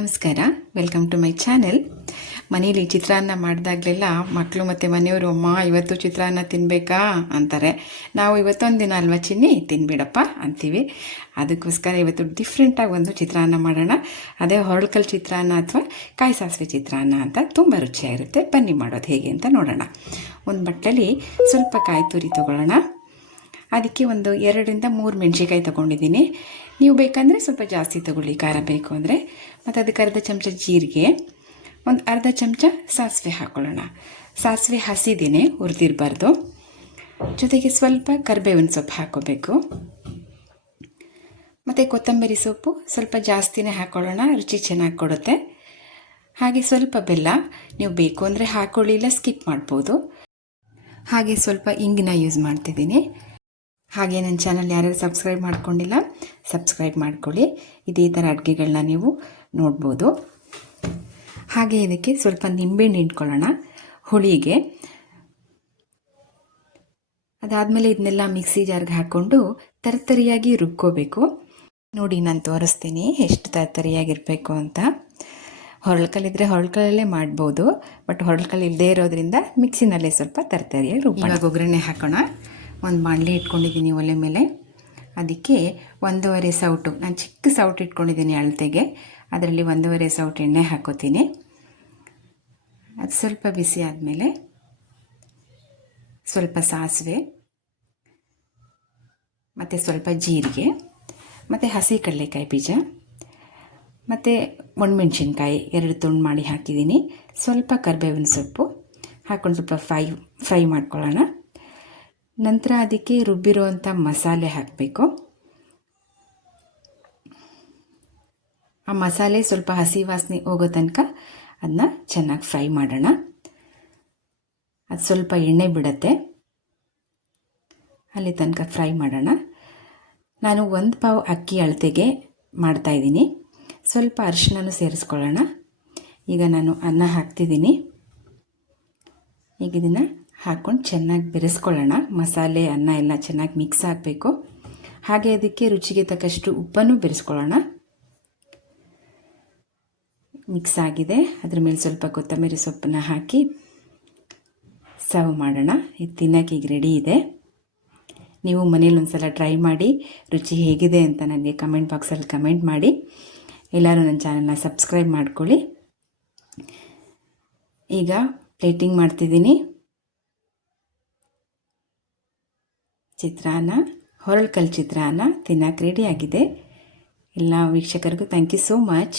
ನಮಸ್ಕಾರ, welcome to my channel. ಮನೇಲಿ ಚಿತ್ರಾನ್ನ ಮಾಡಿದಾಗಲೆಲ್ಲ ಮಕ್ಕಳು ಮತ್ತು ಮನೆಯವರು ಅಮ್ಮ ಇವತ್ತು ಚಿತ್ರಾನ್ನ ತಿನ್ನಬೇಕಾ ಅಂತಾರೆ. ನಾವು ಇವತ್ತೊಂದು ದಿನ ಅಲ್ವಾ ಚಿನ್ನಿ ತಿನ್ಬಿಡಪ್ಪ ಅಂತೀವಿ. ಅದಕ್ಕೋಸ್ಕರ ಇವತ್ತು ಡಿಫ್ರೆಂಟಾಗಿ ಒಂದು ಚಿತ್ರಾನ್ನ ಮಾಡೋಣ. ಅದೇ ಹೊರಳ್ಕಲ್ ಚಿತ್ರಾನ್ನ ಅಥವಾ ಕಾಯಿ ಸಾಸಿವೆ ಚಿತ್ರಾನ್ನ ಅಂತ ತುಂಬ ರುಚಿಯಾಗಿರುತ್ತೆ. ಬನ್ನಿ ಮಾಡೋದು ಹೇಗೆ ಅಂತ ನೋಡೋಣ. ಒಂದು ಬಟ್ಟಲಲ್ಲಿ ಸ್ವಲ್ಪ ಕಾಯಿ ತುರಿ ತೊಗೊಳ್ಳೋಣ. ಅದಕ್ಕೆ ಒಂದು 2ರಿಂದ 3 ಮೆಣಸಿನ್ಕಾಯಿ ತೊಗೊಂಡಿದ್ದೀನಿ. ನೀವು ಬೇಕಂದರೆ ಸ್ವಲ್ಪ ಜಾಸ್ತಿ ತೊಗೊಳ್ಳಿ, ಖಾರ ಬೇಕು ಅಂದರೆ. ಮತ್ತು ಅದಕ್ಕೆ ಅರ್ಧ ಚಮಚ ಜೀರಿಗೆ, ಒಂದು ಅರ್ಧ ಚಮಚ ಸಾಸಿವೆ ಹಾಕ್ಕೊಳ್ಳೋಣ. ಸಾಸಿವೆ ಹಸಿದೇನೆ, ಹುರಿದಿರಬಾರ್ದು. ಜೊತೆಗೆ ಸ್ವಲ್ಪ ಕರಿಬೇವಿನ ಸೊಪ್ಪು ಹಾಕ್ಕೋಬೇಕು. ಮತ್ತು ಕೊತ್ತಂಬರಿ ಸೊಪ್ಪು ಸ್ವಲ್ಪ ಜಾಸ್ತಿನೇ ಹಾಕ್ಕೊಳ್ಳೋಣ, ರುಚಿ ಚೆನ್ನಾಗಿ ಕೊಡುತ್ತೆ. ಹಾಗೆ ಸ್ವಲ್ಪ ಬೆಲ್ಲ, ನೀವು ಬೇಕು ಅಂದರೆ ಹಾಕ್ಕೊಳ್ಳಿ, ಇಲ್ಲ ಸ್ಕಿಪ್ ಮಾಡ್ಬೋದು. ಹಾಗೆ ಸ್ವಲ್ಪ ಇಂಗನ್ನ ಯೂಸ್ ಮಾಡ್ತಿದ್ದೀನಿ. ಹಾಗೆ ನನ್ನ ಚಾನಲ್ ಯಾರ್ಯಾರು ಸಬ್ಸ್ಕ್ರೈಬ್ ಮಾಡ್ಕೊಂಡಿಲ್ಲ ಸಬ್ಸ್ಕ್ರೈಬ್ ಮಾಡ್ಕೊಳ್ಳಿ. ಇದೇ ಥರ ಅಡುಗೆಗಳನ್ನ ನೀವು ನೋಡ್ಬೋದು. ಹಾಗೆ ಇದಕ್ಕೆ ಸ್ವಲ್ಪ ನಿಂಬೆಹಣ್ಣು ಹಿಂಡ್ಕೊಳ್ಳೋಣ ಹುಳಿಗೆ. ಅದಾದಮೇಲೆ ಇದನ್ನೆಲ್ಲ ಮಿಕ್ಸಿ ಜಾರ್ಗೆ ಹಾಕ್ಕೊಂಡು ತರ್ತರಿಯಾಗಿ ರುಬ್ಕೋಬೇಕು. ನೋಡಿ, ನಾನು ತೋರಿಸ್ತೀನಿ ಎಷ್ಟು ತರ್ತರಿಯಾಗಿರಬೇಕು ಅಂತ. ಹೊರಳ್ಕಲ್ಲಿದ್ದರೆ ಹೊರಳ್ಕಲ್ಲೇ ಮಾಡ್ಬೋದು, ಬಟ್ ಹೊರಳ್ಕಲ್ ಇಲ್ಲದೇ ಇರೋದ್ರಿಂದ ಮಿಕ್ಸಿನಲ್ಲೇ ಸ್ವಲ್ಪ ತರ್ತರಿಯಾಗಿ ಇವಾಗ ಒಗ್ಗರಣೆ ಹಾಕೋಣ. ಒಂದು ಬಾಣಲಿ ಇಟ್ಕೊಂಡಿದ್ದೀನಿ ಒಲೆ ಮೇಲೆ. ಅದಕ್ಕೆ 1.5 ಸೌಟು, ನಾನು ಚಿಕ್ಕ ಸೌಟು ಇಟ್ಕೊಂಡಿದ್ದೀನಿ ಅಳತೆಗೆ. ಅದರಲ್ಲಿ 1.5 ಸೌಟು ಎಣ್ಣೆ ಹಾಕೋತೀನಿ. ಅದು ಸ್ವಲ್ಪ ಬಿಸಿ ಆದಮೇಲೆ ಸ್ವಲ್ಪ ಸಾಸಿವೆ, ಮತ್ತು ಸ್ವಲ್ಪ ಜೀರಿಗೆ, ಮತ್ತು ಹಸಿ ಕಡಲೆಕಾಯಿ ಬೀಜ, ಮತ್ತು ಒಣಮೆಣ್ಸಿನ್ಕಾಯಿ 2 ತುಂಡು ಮಾಡಿ ಹಾಕಿದ್ದೀನಿ. ಸ್ವಲ್ಪ ಕರಿಬೇವಿನ ಸೊಪ್ಪು ಹಾಕ್ಕೊಂಡು ಸ್ವಲ್ಪ ಫ್ರೈ ಮಾಡ್ಕೊಳ್ಳೋಣ. ನಂತರ ಅದಕ್ಕೆ ರುಬ್ಬಿರುವಂಥ ಮಸಾಲೆ ಹಾಕಬೇಕು. ಆ ಮಸಾಲೆ ಸ್ವಲ್ಪ ಹಸಿ ವಾಸನೆ ಹೋಗೋ ತನಕ ಅದನ್ನ ಚೆನ್ನಾಗಿ ಫ್ರೈ ಮಾಡೋಣ. ಅದು ಸ್ವಲ್ಪ ಎಣ್ಣೆ ಬಿಡುತ್ತೆ, ಅಲ್ಲಿ ತನಕ ಫ್ರೈ ಮಾಡೋಣ. ನಾನು 1 ಪಾವು ಅಕ್ಕಿ ಅಳತೆಗೆ ಮಾಡ್ತಾಯಿದ್ದೀನಿ. ಸ್ವಲ್ಪ ಅರಿಶಿನೂ ಸೇರಿಸ್ಕೊಳ್ಳೋಣ. ಈಗ ನಾನು ಅನ್ನ ಹಾಕ್ತಿದ್ದೀನಿ. ಈಗ ಇದನ್ನು ಹಾಕ್ಕೊಂಡು ಚೆನ್ನಾಗಿ ಬೆರೆಸ್ಕೊಳ್ಳೋಣ. ಮಸಾಲೆ ಅನ್ನ ಎಲ್ಲ ಚೆನ್ನಾಗಿ ಮಿಕ್ಸ್ ಆಗಬೇಕು. ಹಾಗೆ ಅದಕ್ಕೆ ರುಚಿಗೆ ತಕ್ಕಷ್ಟು ಉಪ್ಪನ್ನು ಬೆರೆಸ್ಕೊಳ್ಳೋಣ. ಮಿಕ್ಸ್ ಆಗಿದೆ. ಅದ್ರ ಮೇಲೆ ಸ್ವಲ್ಪ ಕೊತ್ತಂಬರಿ ಸೊಪ್ಪನ್ನ ಹಾಕಿ ಸರ್ವ್ ಮಾಡೋಣ. ಇದು ತಿನ್ನೋಕೆ ಈಗ ರೆಡಿ ಇದೆ. ನೀವು ಮನೇಲಿ ಒಂದ್ಸಲ ಟ್ರೈ ಮಾಡಿ ರುಚಿ ಹೇಗಿದೆ ಅಂತ ನನಗೆ ಕಮೆಂಟ್ ಬಾಕ್ಸಲ್ಲಿ ಕಮೆಂಟ್ ಮಾಡಿ. ಎಲ್ಲರೂ ನನ್ನ ಚಾನಲ್ನ ಸಬ್ಸ್ಕ್ರೈಬ್ ಮಾಡ್ಕೊಳ್ಳಿ. ಈಗ ಪ್ಲೇಟಿಂಗ್ ಮಾಡ್ತಿದ್ದೀನಿ. ಚಿತ್ರಾನ್ನ, ಹೊರಳ್ಕಲ್ ಚಿತ್ರಾನ್ನ ತಿನ್ನೋಕೆ ರೆಡಿಯಾಗಿದೆ. ಎಲ್ಲ ವೀಕ್ಷಕರಿಗೂ ಥ್ಯಾಂಕ್ ಯು ಸೋ ಮಚ್.